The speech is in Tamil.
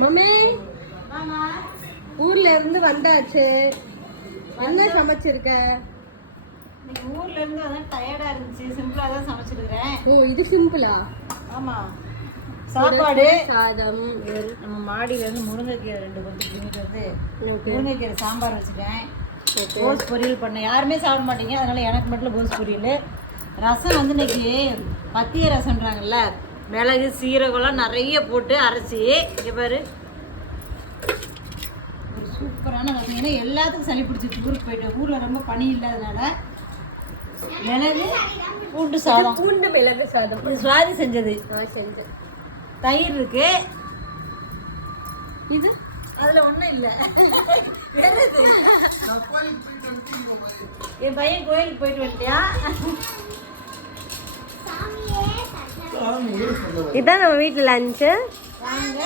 மம்மி ஊர்ல இருந்து வந்தாச்சு. என்ன சமைச்சிருக்க? ஊர்ல இருந்து அதான் டயர்டா இருந்துச்சு, சிம்பிளா தான் சமைச்சிருக்கிறேன். ஓ, இது சிம்பிளா? ஆமா, சாப்பாடு சாதம். நம்ம மாடியில இருந்து முருங்கைக்கீரை 2 கொத்து பிடிங்கிட்டு வந்து முருங்கைக்கீரை சாம்பார் வச்சுட்டேன். கோஸ் பொரியல் பண்ணேன். யாருமே சாப்பிட மாட்டீங்க, அதனால எனக்கு மட்டும் கோஸ் பொரியல். ரசம் வந்து இன்னைக்கு பத்திய ரசம்ன்றாங்கல்ல, மிளகு சீரகம்லாம் நிறைய போட்டு அரைச்சி, இங்கே பாரு ஒரு சூப்பரான ரசம். ஏன்னா எல்லாத்துக்கும் சளி பிடிச்சிட்டு ஊருக்கு போயிட்டு, ஊரில் ரொம்ப பனி இல்லாதனால மிளகு பூண்டு சாதம், பூண்டு மிளகு சாதம் சுவாதி செஞ்சது. செஞ்சேன். தயிர் இருக்கு. இது அதில் ஒன்றும் இல்லை, வேற இது. என் பையன் கோயிலுக்கு போயிட்டு வந்துட்டியா? இதான் நம்ம வீட்டில் லஞ்சு. வாங்க